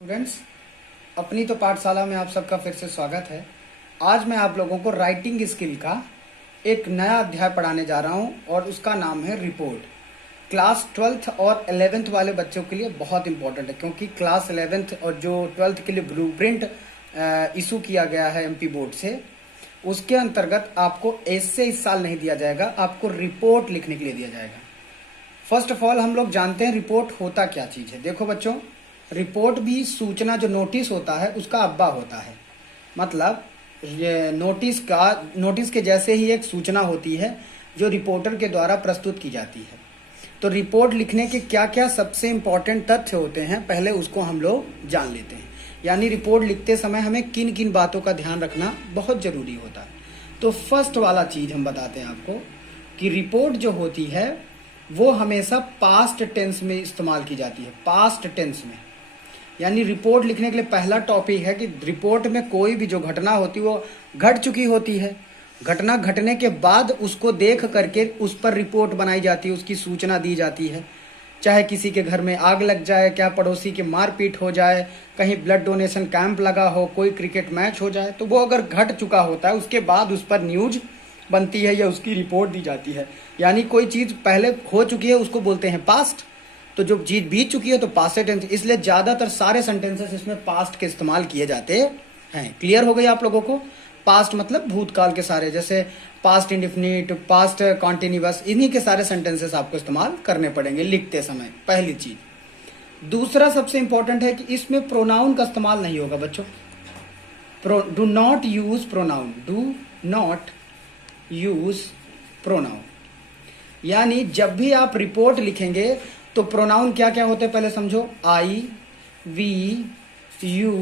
Students, अपनी तो पाठशाला में आप सबका फिर से स्वागत है। आज मैं आप लोगों को राइटिंग स्किल का एक नया अध्याय पढ़ाने जा रहा हूं और उसका नाम है रिपोर्ट। क्लास 12th और 11th वाले बच्चों के लिए बहुत इंपॉर्टेंट है, क्योंकि क्लास 11th और जो 12th के लिए ब्लूप्रिंट इशू किया गया है एमपी बोर्ड से, उसके अंतर्गत आपको ऐसे इस साल नहीं दिया जाएगा, आपको रिपोर्ट लिखने के लिए दिया जाएगा। फर्स्ट ऑफ ऑल हम लोग जानते हैं रिपोर्ट होता क्या चीज़ है। देखो बच्चों, रिपोर्ट भी सूचना जो नोटिस होता है उसका अब्बा होता है। मतलब ये नोटिस के जैसे ही एक सूचना होती है जो रिपोर्टर के द्वारा प्रस्तुत की जाती है। तो रिपोर्ट लिखने के क्या क्या सबसे इम्पोर्टेंट तथ्य होते हैं, पहले उसको हम लोग जान लेते हैं। यानी रिपोर्ट लिखते समय हमें किन किन बातों का ध्यान रखना बहुत ज़रूरी होता है। तो फर्स्ट वाला चीज़ हम बताते हैं आपको कि रिपोर्ट जो होती है वो हमेशा पास्ट टेंस में इस्तेमाल की जाती है। पास्ट टेंस में, यानी रिपोर्ट लिखने के लिए पहला टॉपिक है कि रिपोर्ट में कोई भी जो घटना होती है वो घट चुकी होती है। घटना घटने के बाद उसको देख करके उस पर रिपोर्ट बनाई जाती है, उसकी सूचना दी जाती है। चाहे किसी के घर में आग लग जाए, क्या पड़ोसी की मारपीट हो जाए, कहीं ब्लड डोनेशन कैंप लगा हो, कोई क्रिकेट मैच हो जाए, तो वो अगर घट चुका होता है उसके बाद उस पर न्यूज बनती है या उसकी रिपोर्ट दी जाती है। यानी कोई चीज़ पहले हो चुकी है उसको बोलते हैं पास्ट। तो जो चीज बीत चुकी है तो पास्ट टेंस, इसलिए ज्यादातर सारे सेंटेंसेस इसमें पास्ट के इस्तेमाल किए जाते हैं। क्लियर हो गई आप लोगों को? पास्ट मतलब भूतकाल के सारे, जैसे पास्ट इंडिफिनिट, पास्ट कॉन्टिन्यूअस, इन्हीं के सारे सेंटेंसेस आपको इस्तेमाल करने पड़ेंगे लिखते समय, पहली चीज। दूसरा सबसे इंपॉर्टेंट है कि इसमें प्रोनाउन का इस्तेमाल नहीं होगा बच्चों। Do not use pronoun, do not use pronoun. यानी जब भी आप रिपोर्ट लिखेंगे तो प्रोनाउन क्या क्या होते हैं पहले समझो। आई, वी, यू,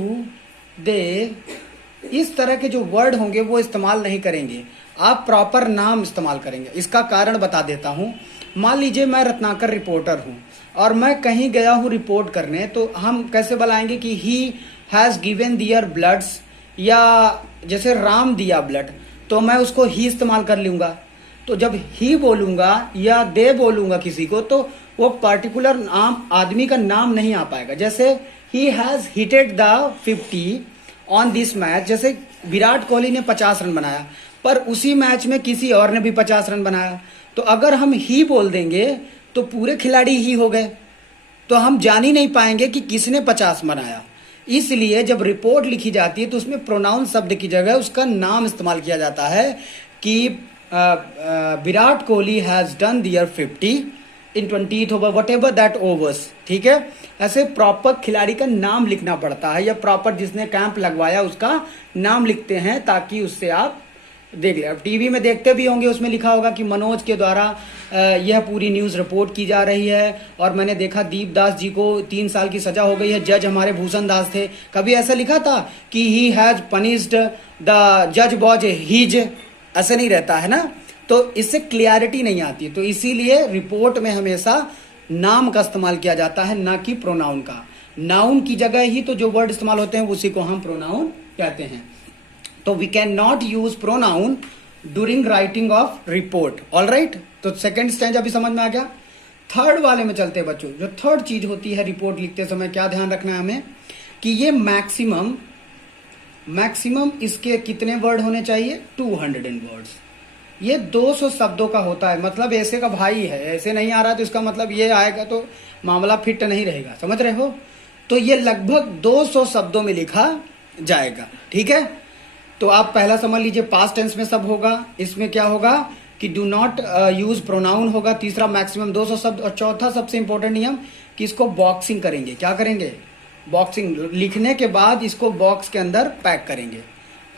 दे, इस तरह के जो वर्ड होंगे वो इस्तेमाल नहीं करेंगे, आप प्रॉपर नाम इस्तेमाल करेंगे। इसका कारण बता देता हूं। मान लीजिए मैं रत्नाकर रिपोर्टर हूं और मैं कहीं गया हूं रिपोर्ट करने, तो हम कैसे बुलाएंगे कि he has given their bloods, या जैसे राम दिया ब्लड, तो मैं उसको ही इस्तेमाल कर लूंगा। तो जब ही बोलूंगा या दे बोलूंगा किसी को, तो वो पर्टिकुलर नाम, आदमी का नाम नहीं आ पाएगा। जैसे he has hitted the 50 on this match, जैसे विराट कोहली ने 50 रन बनाया, पर उसी मैच में किसी और ने भी 50 रन बनाया। तो अगर हम ही बोल देंगे तो पूरे खिलाड़ी ही हो गए, तो हम जान ही नहीं पाएंगे कि किसने 50 बनाया। इसलिए जब रिपोर्ट लिखी जाती है तो उसमें प्रोनाउन शब्द की जगह उसका नाम इस्तेमाल किया जाता है कि Virat Kohli has done their 50 in 20th over, whatever that overs. ठीक है, ऐसे प्रॉपर खिलाड़ी का नाम लिखना पड़ता है, या प्रॉपर जिसने कैंप लगवाया उसका नाम लिखते हैं, ताकि उससे आप देख ले। अब टीवी में देखते भी होंगे, उसमें लिखा होगा कि मनोज के द्वारा यह पूरी न्यूज रिपोर्ट की जा रही है, और मैंने देखा दीपदास जी को 3 साल की सजा हो गई है, जज हमारे भूषण दास थे। कभी ऐसा लिखा था कि ही हैज पनिश्ड द जज वॉज हीज? ऐसे नहीं रहता है ना, तो इससे क्लियरिटी नहीं आती। तो इसीलिए रिपोर्ट में हमेशा नाम का इस्तेमाल किया जाता है, ना कि प्रोनाउन का। नाउन की जगह ही तो जो वर्ड इस्तेमाल होते हैं उसी को हम प्रोनाउन कहते हैं। तो we can not use pronoun during writing of report. All right, तो सेकेंड स्टेज अभी समझ में आ गया। थर्ड वाले में चलते हैं बच्चों। जो थर्ड चीज होती है रिपोर्ट लिखते समय, क्या ध्यान रखना है हमें कि ये मैक्सिमम इसके कितने वर्ड होने चाहिए? 200 वर्ड्स। ये 200 शब्दों का होता है। मतलब ऐसे का भाई है, ऐसे नहीं आ रहा तो इसका मतलब ये आएगा तो मामला फिट नहीं रहेगा, समझ रहे हो? तो ये लगभग 200 शब्दों में लिखा जाएगा। ठीक है, तो आप पहला समझ लीजिए, पास्ट टेंस में सब होगा। इसमें क्या होगा कि डू नॉट यूज प्रोनाउन होगा। तीसरा मैक्सिमम 200 शब्द। और चौथा सबसे इंपॉर्टेंट नियम कि इसको बॉक्सिंग करेंगे। क्या करेंगे? बॉक्सिंग। लिखने के बाद इसको बॉक्स के अंदर पैक करेंगे।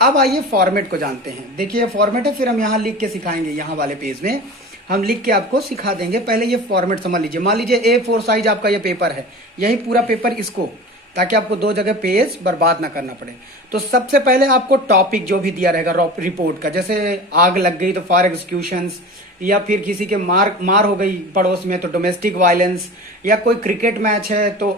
अब आइए फॉर्मेट को जानते हैं। देखिए फॉर्मेट है, फिर हम यहाँ लिख के सिखाएंगे। यहाँ वाले पेज में हम लिख के आपको सिखा देंगे। पहले ये फॉर्मेट समझ लीजिए। मान लीजिए A4 साइज आपका ये पेपर है, यही पूरा पेपर इसको, ताकि आपको 2 जगह पेज बर्बाद ना करना पड़े। तो सबसे पहले आपको टॉपिक जो भी दिया रहेगा रिपोर्ट का, जैसे आग लग गई तो फॉर एग्जीक्यूशंस, या फिर किसी के मार हो गई पड़ोस में तो डोमेस्टिक वायलेंस, या कोई क्रिकेट मैच है तो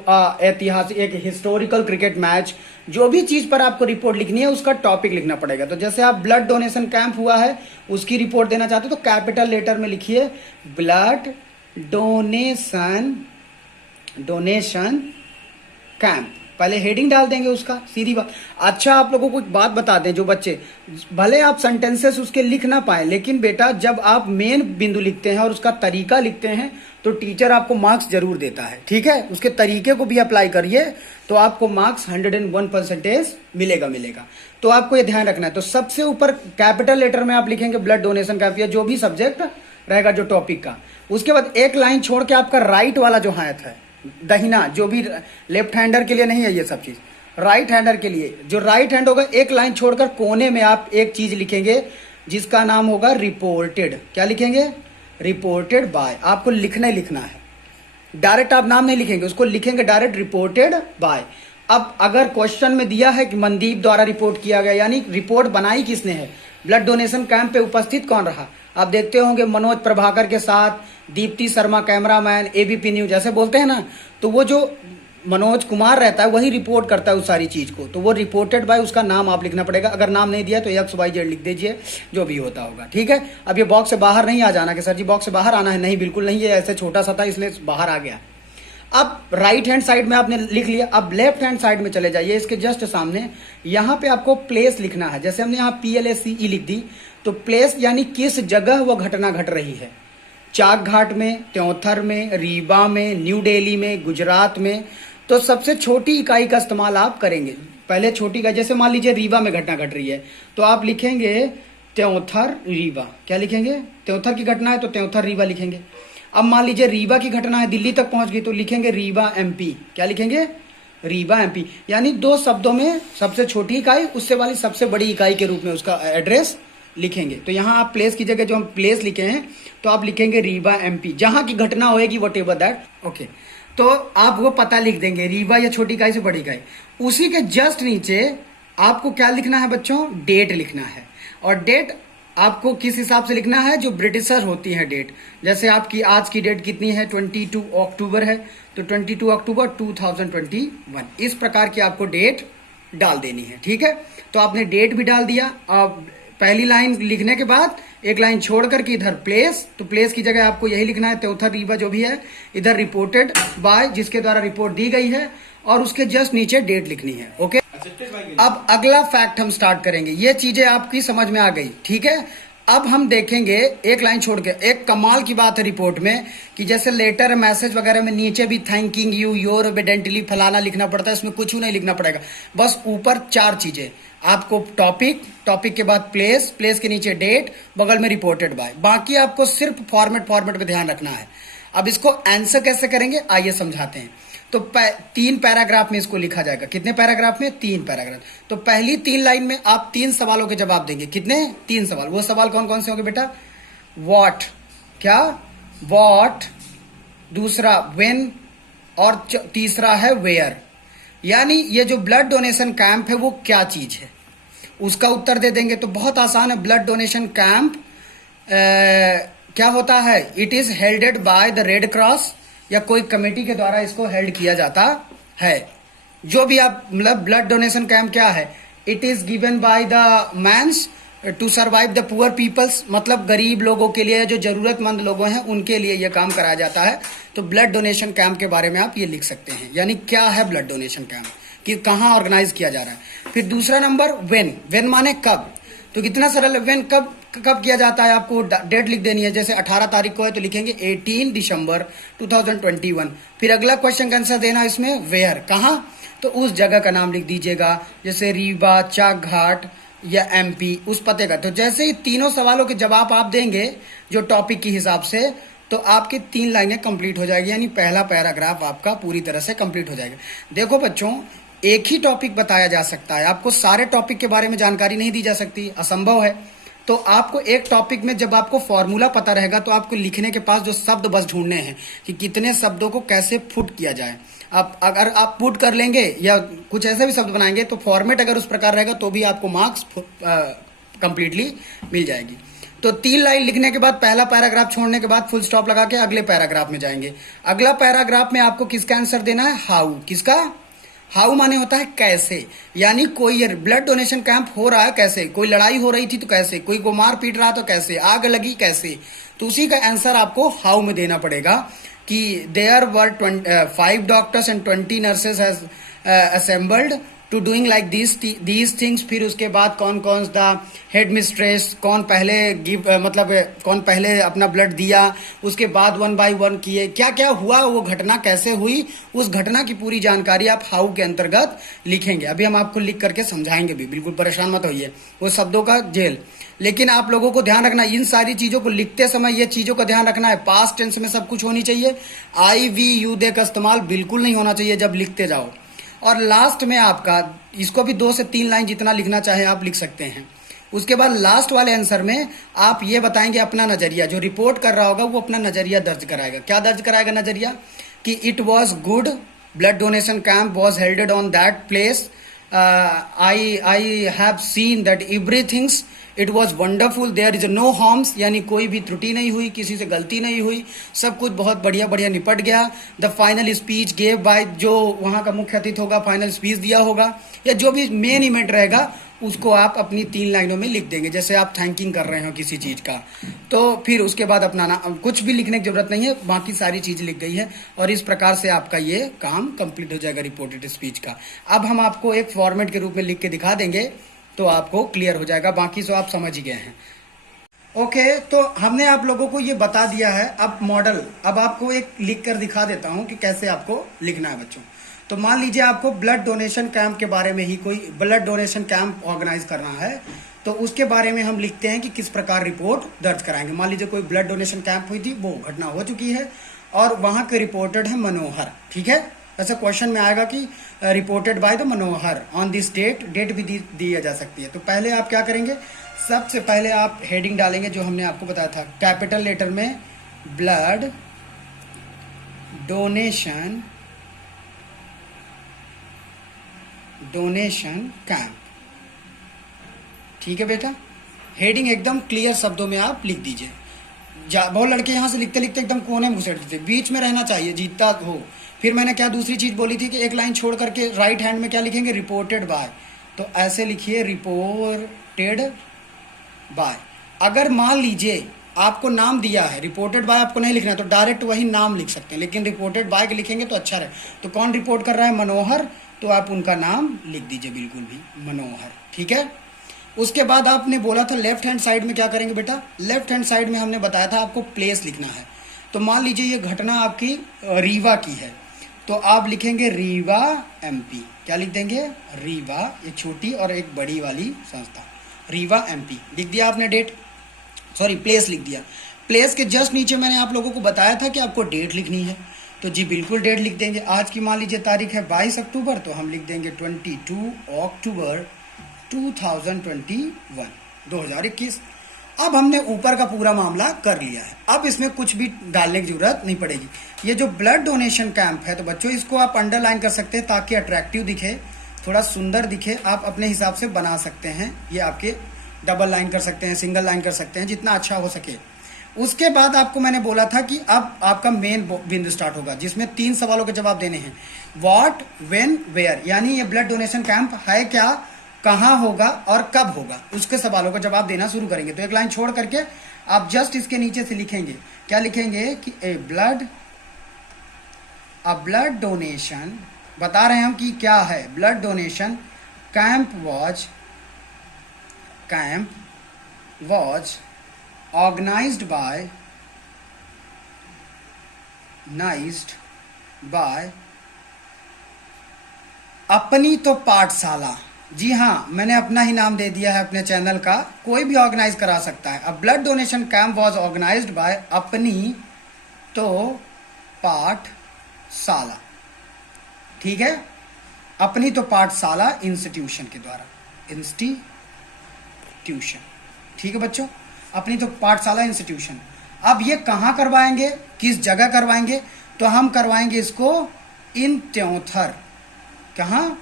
ऐतिहासिक एक हिस्टोरिकल क्रिकेट मैच, जो भी चीज पर आपको रिपोर्ट लिखनी है उसका टॉपिक लिखना पड़ेगा। तो जैसे आप ब्लड डोनेशन कैंप हुआ है उसकी रिपोर्ट देना चाहते हो तो कैपिटल लेटर में लिखिए ब्लड डोनेशन कैंप। पहले हेडिंग डाल देंगे उसका, सीधी बात। अच्छा आप लोगों को एक बात बता दें, जो बच्चे भले आप सेंटेंसेस उसके लिख ना पाए, लेकिन बेटा जब आप मेन बिंदु लिखते हैं और उसका तरीका लिखते हैं तो टीचर आपको मार्क्स जरूर देता है, ठीक है। उसके तरीके को भी अप्लाई करिए तो आपको मार्क्स 101% मिलेगा। तो आपको ये ध्यान रखना है। तो सबसे ऊपर कैपिटल लेटर में आप लिखेंगे ब्लड डोनेशन कैंप, या जो भी सब्जेक्ट रहेगा जो टॉपिक का। उसके बाद एक लाइन छोड़ के आपका राइट वाला जो हाथ है, दहिना, जो भी लेफ्ट हैंडर के लिए नहीं है ये सब चीज, राइट हैंडर के लिए जो राइट हैंड होगा, एक लाइन छोड़कर कोने में आप एक चीज लिखेंगे जिसका नाम होगा रिपोर्टेड। क्या लिखेंगे? Reported by. आपको लिखना ही लिखना है, डायरेक्ट आप नाम नहीं लिखेंगे, उसको लिखेंगे डायरेक्ट रिपोर्टेड बाय। अब अगर क्वेश्चन में दिया है कि मनदीप द्वारा रिपोर्ट किया गया, यानी रिपोर्ट बनाई किसने है, ब्लड डोनेशन कैंप पे उपस्थित कौन रहा। आप देखते होंगे मनोज प्रभाकर के साथ Deepti Sharma cameraman, ABP news ऐसे बोलते हैं ना, तो वो जो मनोज कुमार रहता है वही रिपोर्ट करता है उस सारी चीज को। तो वो रिपोर्टेड बाय, उसका नाम आप लिखना पड़ेगा। अगर नाम नहीं दिया तो XYZ लिख दीजिए, जो भी होता होगा, ठीक है। अब ये बॉक्स से बाहर नहीं आ जाना कि सर जी बॉक्स से बाहर आना है, नहीं बिल्कुल नहीं, ये ऐसे छोटा सा था इसलिए बाहर आ गया। अब राइट हैंड साइड में आपने लिख लिया, अब लेफ्ट हैंड साइड में चले जाइए, इसके जस्ट सामने यहाँ पे आपको प्लेस लिखना है। जैसे हमने यहाँ PLACE लिख दी, तो प्लेस यानी किस जगह वो घटना घट रही है। चाक घाट में, त्योंथर में, रीवा में, न्यू दिल्ली में, गुजरात में। तो सबसे छोटी इकाई का इस्तेमाल आप करेंगे। पहले छोटी इकाई, जैसे मान लीजिए रीवा में घटना घट रही है तो आप लिखेंगे त्योंथर रीवा। क्या लिखेंगे? त्योंथर की घटना है तो त्योंथर रीवा लिखेंगे। अब मान लीजिए रीवा की घटना है, दिल्ली तक पहुंच गई, तो लिखेंगे रीवा MP। क्या लिखेंगे? रीवा MP। यानी दो शब्दों में सबसे छोटी इकाई, उससे वाली सबसे बड़ी इकाई के रूप में उसका एड्रेस लिखेंगे। तो यहाँ आप प्लेस की जगह जो हम प्लेस लिखे हैं तो आप लिखेंगे रीवा MP, जहां की घटना होएगी वट एवर दैट, ओके। तो आप वो पता लिख देंगे, रीवा या छोटी इकाई से बड़ी इकाई। उसी के जस्ट नीचे आपको क्या लिखना है बच्चों? डेट लिखना है। और डेट आपको किस हिसाब से लिखना है? जो ब्रिटिशर होती है डेट। जैसे आपकी आज की डेट कितनी है? 22 अक्टूबर है, तो 22 अक्टूबर 2021, इस प्रकार की आपको डेट डाल देनी है, ठीक है। तो आपने डेट भी डाल दिया। अब पहली लाइन लिखने के बाद एक लाइन छोड़ करके इधर प्लेस, तो प्लेस की जगह आपको यही लिखना है त्योथर रीवा जो भी है, इधर रिपोर्टेड बाय जिसके द्वारा रिपोर्ट दी गई है, और उसके जस्ट नीचे डेट लिखनी है, ओके। अब अगला फैक्ट हम स्टार्ट करेंगे। ये चीजें आपकी समझ में आ गई, ठीक है। अब हम देखेंगे एक लाइन छोड़ के, एक कमाल की बात है रिपोर्ट में कि जैसे लेटर मैसेज वगैरह में नीचे भी थैंकिंग यू, योर ओबीडेंटली फलाना लिखना पड़ता है, इसमें कुछ नहीं लिखना पड़ेगा। बस ऊपर 4 चीजें आपको, टॉपिक के बाद प्लेस के नीचे डेट, बगल में रिपोर्टेड बाय। बाकी आपको सिर्फ फॉर्मेट पे ध्यान रखना है। अब इसको आंसर कैसे करेंगे आइए समझाते हैं। तो 3 पैराग्राफ में इसको लिखा जाएगा। कितने पैराग्राफ में? 3 पैराग्राफ। तो पहली 3 लाइन में आप 3 सवालों के जवाब देंगे। कितने? 3 सवाल। वो सवाल कौन कौन से होंगे बेटा? व्हाट, क्या? व्हाट, दूसरा व्हेन, और तीसरा है वेयर। यानी ये जो ब्लड डोनेशन कैंप है वो क्या चीज है, उसका उत्तर दे देंगे। तो बहुत आसान है। ब्लड डोनेशन कैंप क्या होता है? It is helded by the Red Cross, या कोई कमेटी के द्वारा इसको हेल्ड किया जाता है। जो भी आप, मतलब ब्लड डोनेशन कैंप क्या है? It is given by the mans to survive the poor peoples, मतलब गरीब लोगों के लिए, जो जरूरतमंद लोगों हैं उनके लिए यह काम कराया जाता है। तो ब्लड डोनेशन कैंप के बारे में आप ये लिख सकते हैं, यानी क्या है ब्लड डोनेशन कैंप, कि कहाँ ऑर्गेनाइज किया जा रहा है। फिर दूसरा नंबर व्हेन माने कब। तो कितना सरल है, व्हेन कब किया जाता है, आपको डेट लिख देनी है। जैसे 18 तारीख को है तो लिखेंगे 18 दिसंबर 2021। फिर अगला क्वेश्चन का आंसर देना इसमें वेयर, कहाँ, तो उस जगह का नाम लिख दीजिएगा, जैसे रीवा, चाक घाट या MP, उस पते का। तो जैसे ही तीनों सवालों के जवाब आप देंगे जो टॉपिक के हिसाब से, तो आपकी 3 लाइनें कंप्लीट हो जाएगी, यानी पहला पैराग्राफ आपका पूरी तरह से कंप्लीट हो जाएगा। देखो बच्चों, एक ही टॉपिक बताया जा सकता है, आपको सारे टॉपिक के बारे में जानकारी नहीं दी जा सकती, असंभव है। तो आपको एक टॉपिक में जब आपको फॉर्मूला पता रहेगा तो आपको लिखने के पास जो शब्द बस ढूंढने हैं कि कितने शब्दों को कैसे फुट किया जाए। आप अगर आप पुट कर लेंगे या कुछ ऐसे भी शब्द बनाएंगे तो फॉर्मेट अगर उस प्रकार रहेगा तो भी आपको मार्क्स कंप्लीटली मिल जाएगी। तो 3 लाइन लिखने के बाद पहला पैराग्राफ छोड़ने के बाद फुल स्टॉप लगा के अगले पैराग्राफ में जाएंगे। अगला पैराग्राफ में आपको किसका आंसर देना है? हाउ। किसका? हाउ माने होता है कैसे, यानी कोई ब्लड डोनेशन कैंप हो रहा है कैसे, कोई लड़ाई हो रही थी तो कैसे, कोई को मार पीट रहा तो कैसे, आग लगी कैसे। तो उसी का आंसर आपको हाउ में देना पड़ेगा कि there were 5 doctors and 20 nurses assembled to doing like these things. फिर उसके बाद कौन कौन द हेड मिस्ट्रेस, कौन पहले मतलब कौन पहले अपना ब्लड दिया, उसके बाद 1 बाय 1 किए, क्या क्या हुआ, वो घटना कैसे हुई, उस घटना की पूरी जानकारी आप हाउ के अंतर्गत लिखेंगे। अभी हम आपको लिख करके समझाएंगे भी, बिल्कुल परेशान मत होइए, वो शब्दों का जेल। लेकिन आप लोगों को ध्यान रखना, इन सारी चीजों को लिखते समय ये चीजों का ध्यान रखना है, पास्ट टेंस में सब कुछ होनी चाहिए। आई वी यू दे का इस्तेमाल बिल्कुल नहीं होना चाहिए जब लिखते जाओ। और लास्ट में आपका इसको भी 2 से 3 लाइन जितना लिखना चाहे आप लिख सकते हैं। उसके बाद लास्ट वाले आंसर में आप ये बताएंगे अपना नजरिया, जो रिपोर्ट कर रहा होगा वो अपना नजरिया दर्ज कराएगा। क्या दर्ज कराएगा नजरिया? कि it was good, blood donation camp was helded on that place, I have seen that everythings, it was wonderful, there is no harms, यानी कोई भी त्रुटि नहीं हुई, किसी से गलती नहीं हुई, सब कुछ बहुत बढ़िया बढ़िया निपट गया। The final speech gave by, जो वहां का मुख्य अतिथि होगा फाइनल स्पीच दिया होगा, या जो भी मेन इवेंट रहेगा उसको आप अपनी 3 लाइनों में लिख देंगे, जैसे आप थैंकिंग कर रहे हो किसी चीज का। तो फिर उसके बाद अपना नाम, कुछ भी लिखने की जरूरत नहीं है, बाकी सारी चीज लिख गई है। और इस प्रकार से आपका ये काम कंप्लीट हो जाएगा रिपोर्टेड स्पीच का। अब हम आपको एक फॉर्मेट के रूप में लिख के दिखा देंगे तो आपको क्लियर हो जाएगा, बाकी सो आप समझ ही गए हैं। ओके, तो हमने आप लोगों को ये बता दिया है। अब मॉडल, अब आपको एक लिख कर दिखा देता हूं कि कैसे आपको लिखना है बच्चों। तो मान लीजिए आपको ब्लड डोनेशन कैंप के बारे में ही, कोई ब्लड डोनेशन कैंप ऑर्गेनाइज करना है, तो उसके बारे में हम लिखते हैं कि किस प्रकार रिपोर्ट दर्ज कराएंगे। मान लीजिए कोई ब्लड डोनेशन कैंप हुई थी, वो घटना हो चुकी है और वहां के रिपोर्टेड है मनोहर, ठीक है। ऐसा क्वेश्चन में आएगा कि reported by the Manohar on this date, date भी दिया जा सकती है। तो पहले आप क्या करेंगे, सबसे पहले आप हेडिंग डालेंगे जो हमने आपको बताया था, कैपिटल लेटर में ब्लड डोनेशन कैंप, ठीक है बेटा। हेडिंग एकदम क्लियर शब्दों में आप लिख दीजिए। बहुत लड़के यहाँ से लिखते लिखते एकदम कोने में घुसेड़ देते, बीच में रहना चाहिए जीता हो। फिर मैंने क्या दूसरी चीज बोली थी कि एक लाइन छोड़ करके राइट हैंड में क्या लिखेंगे, रिपोर्टेड बाय, तो ऐसे लिखिए रिपोर्टेड बाय। अगर मान लीजिए आपको नाम दिया है, रिपोर्टेड बाय आपको नहीं लिखना है तो डायरेक्ट वही नाम लिख सकते हैं, लेकिन रिपोर्टेड बाय के लिखेंगे तो अच्छा रहे। तो कौन रिपोर्ट कर रहा है, मनोहर, तो आप उनका नाम लिख दीजिए बिल्कुल भी, मनोहर, ठीक है। उसके बाद आपने बोला था लेफ्ट हैंड साइड में क्या करेंगे बेटा, लेफ्ट हैंड साइड में हमने बताया था आपको प्लेस लिखना है। तो मान लीजिए ये घटना आपकी रीवा की है, तो आप लिखेंगे रीवा एमपी। क्या लिख देंगे, रीवा, एक छोटी और एक बड़ी वाली संस्था, रीवा एमपी लिख दिया आपने। डेट, सॉरी प्लेस लिख दिया। प्लेस के जस्ट नीचे मैंने आप लोगों को बताया था कि आपको डेट लिखनी है, तो जी बिल्कुल डेट लिख देंगे। आज की मान लीजिए तारीख है 22 अक्टूबर, तो हम लिख देंगे 22 अक्टूबर 2021। अब हमने ऊपर का पूरा मामला कर लिया है, अब इसमें कुछ भी डालने की जरूरत नहीं पड़ेगी। ये जो ब्लड डोनेशन कैंप है, तो बच्चों इसको आप अंडरलाइन कर सकते हैं ताकि अट्रैक्टिव दिखे, थोड़ा सुंदर दिखे, आप अपने हिसाब से बना सकते हैं। ये आपके डबल लाइन कर सकते हैं, सिंगल लाइन कर सकते हैं, जितना अच्छा हो सके। उसके बाद आपको मैंने बोला था कि अब आपका मेन बिंदु स्टार्ट होगा, जिसमें 3 सवालों के जवाब देने हैं, व्हाट, व्हेन, वेयर, यानी ये ब्लड डोनेशन कैंप है क्या, कहाँ होगा और कब होगा, उसके सवालों का जवाब देना शुरू करेंगे। तो एक लाइन छोड़ करके आप जस्ट इसके नीचे से लिखेंगे, क्या लिखेंगे कि अ ब्लड डोनेशन, बता रहे हैं हम कि क्या है, blood donation camp was organised by Apni To पाठशाला। जी हाँ, मैंने अपना ही नाम दे दिया है अपने चैनल का, कोई भी ऑर्गेनाइज करा सकता है। अब blood donation camp was organised by Apni To पाठशाला, ठीक है, अपनी तो पाठशाला इंस्टीट्यूशन के द्वारा, इंस्टीट्यूशन, ठीक है बच्चों, अपनी तो पाठशाला इंस्टीट्यूशन। अब ये कहाँ करवाएंगे, किस जगह करवाएंगे, तो हम करवाएंगे इसको इन त्योंथर, कहाँ,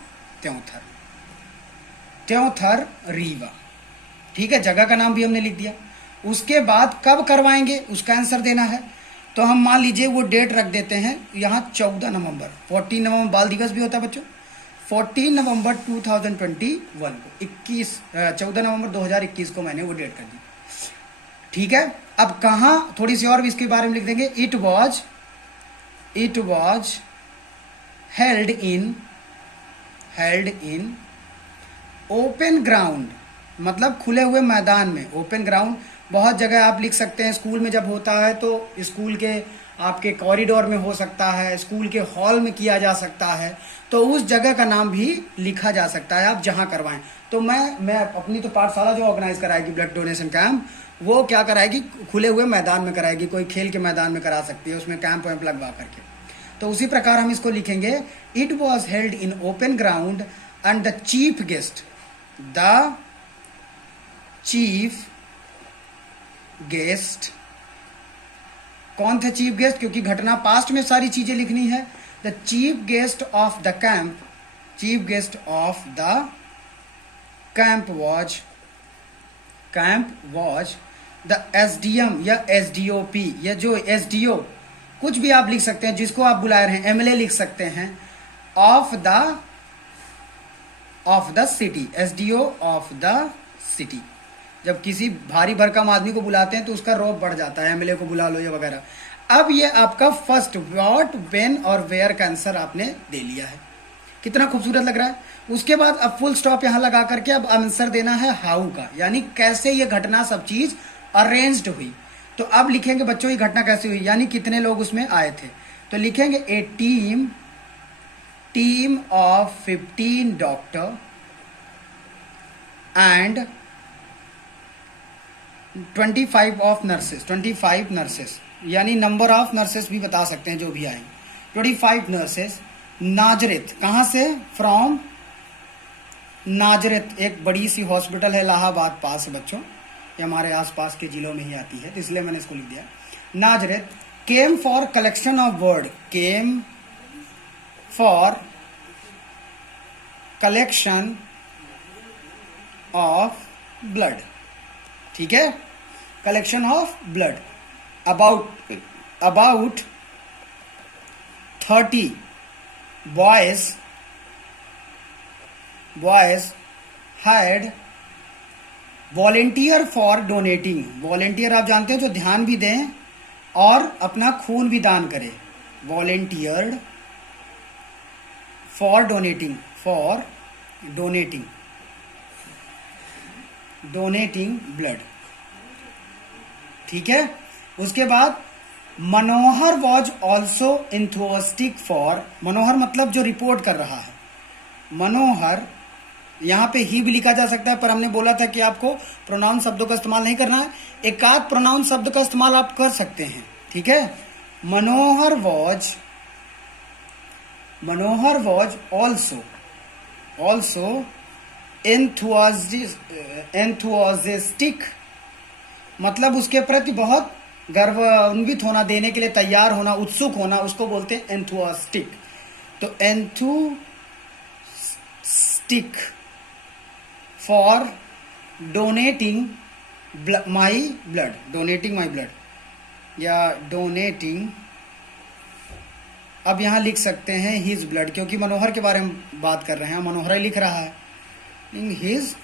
त्योंथर रीवा, ठीक है, जगह का नाम भी हमने लिख दिया। उसके बाद कब करवाएंगे उसका आंसर देना है, तो हम मान लीजिए वो डेट रख देते हैं यहाँ 14 नवंबर, 14 नवंबर बाल दिवस भी होता है बच्चों, 14 नवंबर 2021 को, 14 नवंबर 2021 को मैंने वो डेट कर दी, ठीक है। अब कहाँ, थोड़ी सी और भी इसके बारे में लिख देंगे, it was held in held in open ground, मतलब खुले हुए मैदान में। ओपन ग्राउंड बहुत जगह आप लिख सकते हैं। स्कूल में जब होता है तो स्कूल के आपके कॉरिडोर में हो सकता है, स्कूल के हॉल में किया जा सकता है, तो उस जगह का नाम भी लिखा जा सकता है आप जहां करवाएं। तो मैं अपनी तो पाठशाला जो ऑर्गेनाइज कराएगी ब्लड डोनेशन कैंप, वो क्या कराएगी, खुले हुए मैदान में कराएगी। कोई खेल के मैदान में करा सकती है, उसमें कैंप वैम्प लगवा करके। तो उसी प्रकार हम इसको लिखेंगे, it was held in open ground and the chief guest कौन थे चीफ गेस्ट, क्योंकि घटना पास्ट में सारी चीजें लिखनी है। The chief guest of the camp was the SDM या एसडीओपी, या जो एसडीओ कुछ भी आप लिख सकते हैं, जिसको आप बुला रहे हैं, एमएलए लिख सकते हैं, of the city, SDO of the city. जब किसी भारी भरकम आदमी को बुलाते हैं तो उसका रौब बढ़ जाता है, एमएलए को बुला लो या वगैरह। अब ये आपका फर्स्ट व्हाट, व्हेन और वेयर का आंसर आपने दे लिया है। कितना खूबसूरत लग रहा है। उसके बाद अब फुल स्टॉप यहां लगा करके अब आंसर देना है हाउ का, यानी कैसे ये घटना सब चीज अरेंज्ड हुई। तो अब लिखेंगे बच्चों ये घटना कैसे हुई, यानी कितने लोग उसमें आए थे। तो लिखेंगे a team of 15 doctor and 25 of nurses, 25 nurses, यानी नंबर ऑफ नर्सेस भी बता सकते हैं जो भी आए। 25 नर्सेस नाजरेत, कहां से, फ्रॉम नाजरेत, एक बड़ी सी हॉस्पिटल है इलाहाबाद पास है बच्चों, ये हमारे आसपास के जिलों में ही आती है, तो इसलिए मैंने इसको लिख दिया। Nazareth came for collection of blood, came for collection of blood, ठीक है, collection of blood. About 30 boys had volunteer for donating, volunteer आप जानते हैं जो ध्यान भी दें और अपना खून भी दान करें, वॉलेंटियर्ड फॉर डोनेटिंग ब्लड, ठीक है। उसके बाद मनोहर वॉज ऑल्सो इंथुअस्टिक फॉर, मनोहर मतलब जो रिपोर्ट कर रहा है, मनोहर, यहां पे ही भी लिखा जा सकता है, पर हमने बोला था कि आपको प्रोनाउन शब्दों का इस्तेमाल नहीं करना है, एक आध प्रोनाउन शब्द का इस्तेमाल आप कर सकते हैं, ठीक है। मनोहर वॉज ऑल्सो एंथुअस्टिक, मतलब उसके प्रति बहुत गर्वान्वित होना, देने के लिए तैयार होना, उत्सुक होना, उसको बोलते हैं एंथुअस्टिक। तो एंथुस्टिक फॉर डोनेटिंग माई ब्लड, या डोनेटिंग, अब यहां लिख सकते हैं हिज ब्लड, क्योंकि मनोहर के बारे में बात कर रहे हैं, मनोहर ही लिख रहा है, इन हिज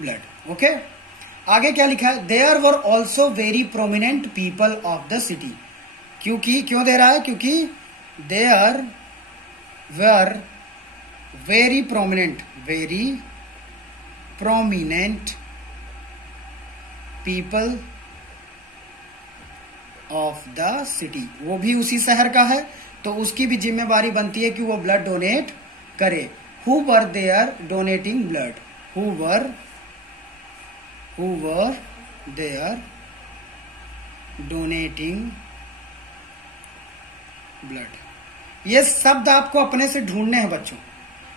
ब्लड, ओके। आगे क्या लिखा है, there were also very prominent people of the city, क्यों दे रहा है, क्योंकि there were very prominent people of the city, वो भी उसी शहर का है, तो उसकी भी जिम्मेवारी बनती है कि वो ब्लड डोनेट करे। Who were there donating blood, who were there donating blood, ये शब्द आपको अपने से ढूंढने हैं बच्चों,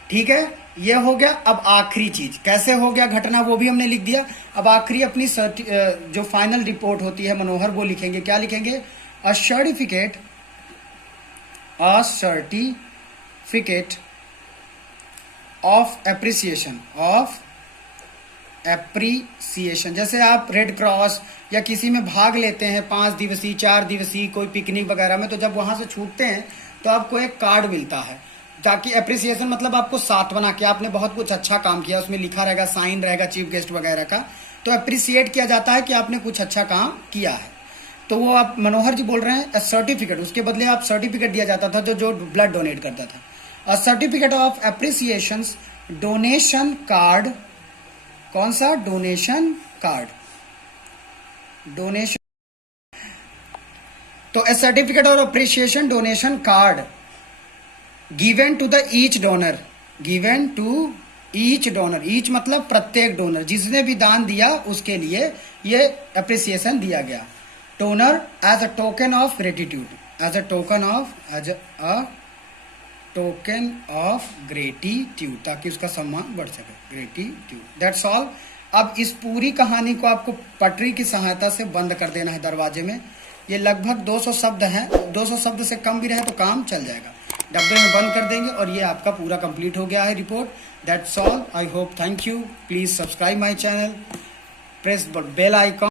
ठीक है। ये हो गया। अब आखिरी चीज कैसे हो गया घटना, वो भी हमने लिख दिया। अब आखिरी अपनी जो फाइनल रिपोर्ट होती है मनोहर, वो लिखेंगे। क्या लिखेंगे, अ सर्टिफिकेट ऑफ एप्रिसिएशन, जैसे आप रेड क्रॉस या किसी में भाग लेते हैं 5 दिवसीय 4 दिवसीय कोई पिकनिक वगैरह में, तो जब वहां से छूटते हैं तो आपको एक कार्ड मिलता है, ताकि एप्रिसिएशन मतलब आपको सांत्वना कि आपने बहुत कुछ अच्छा काम किया, उसमें लिखा रहेगा, साइन रहेगा चीफ गेस्ट वगैरह का, तो अप्रिसिएट किया जाता है कि आपने कुछ अच्छा काम किया है। तो वो आप मनोहर जी बोल रहे हैं सर्टिफिकेट, उसके बदले आप सर्टिफिकेट दिया जाता था जो ब्लड डोनेट करता था। A certificate of appreciation donation card, कौन सा? Donation card, donation. तो a certificate of appreciation donation card given to the each donor, given to each donor, each मतलब प्रत्येक डोनर, जिसने भी दान दिया उसके लिए ये अप्रिसिएशन दिया गया। Donor as a token of gratitude, as a token of, as a token of gratitude, ताकि उसका सम्मान बढ़ सके, ग्रेटिट्यूड, दैट्स ऑल। अब इस पूरी कहानी को आपको पटरी की सहायता से बंद कर देना है दरवाजे में। ये लगभग 200 शब्द हैं, 200 शब्द से कम भी रहे तो काम चल जाएगा। डब्बे में बंद कर देंगे और ये आपका पूरा कंप्लीट हो गया है report. That's all, I hope, thank you, please subscribe my channel, press bell icon.